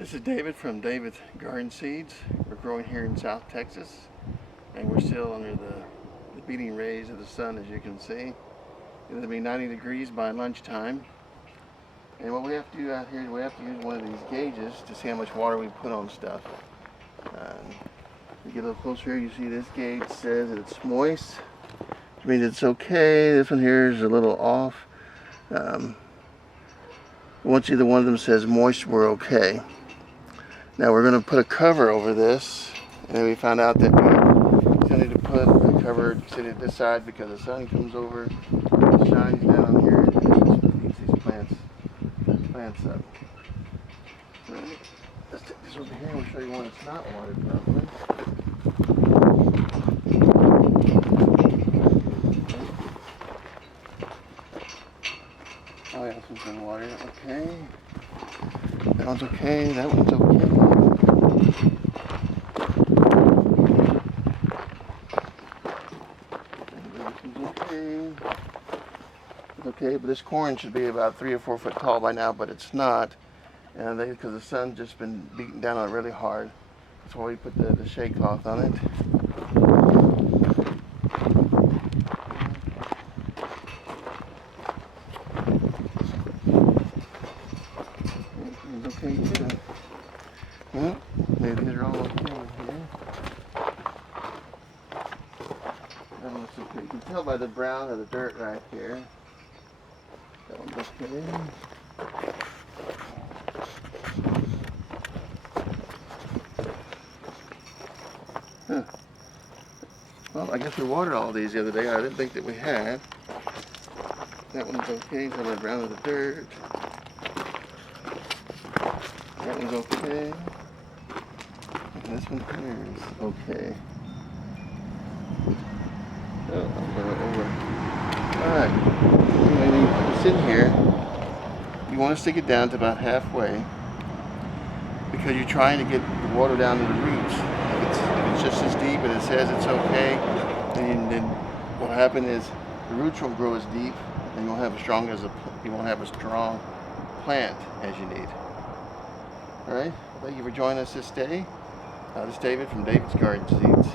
This is David from David's Garden Seeds. We're growing here in South Texas, and we're still under the beating rays of the sun, as you can see. It'll be 90 degrees by lunchtime. And what we have to do out here is we have to use one of these gauges to see how much water we put on stuff. You get a little closer here, you see this gauge says that it's moist, which means it's okay. This one here is a little off. Once either one of them says moist, we're okay. Now we're going to put a cover over this, and then we found out that we still need to put a cover sitting at this side because the sun comes over, shines down on here, and eats these plants up. Right. Let's take this over here and we'll show you one that's not watered properly. Oh yeah, this one's been watered. Okay. That one's okay. That one's okay. It's okay, but this corn should be about 3 or 4 foot tall by now, but it's not, and because the sun's just been beating down on it really hard. That's why we put the shade cloth on it. It's okay too. Well, maybe these are all okay here. That one's okay. You can tell by the brown of the dirt right here. That one's okay. Huh. Well, I guess we watered all these the other day. I didn't think that we had. That one's okay. Tell by the brown of the dirt. That one's okay. And this one here is okay. Oh, I'm going over. Alright. When you put this in here, you want to stick it down to about halfway because you're trying to get the water down to the roots. If it's just as deep and it says it's okay, then what will happen is the roots won't grow as deep and you won't have a strong plant as you need. Alright, thank you for joining us this day. This is David from David's Garden Seeds.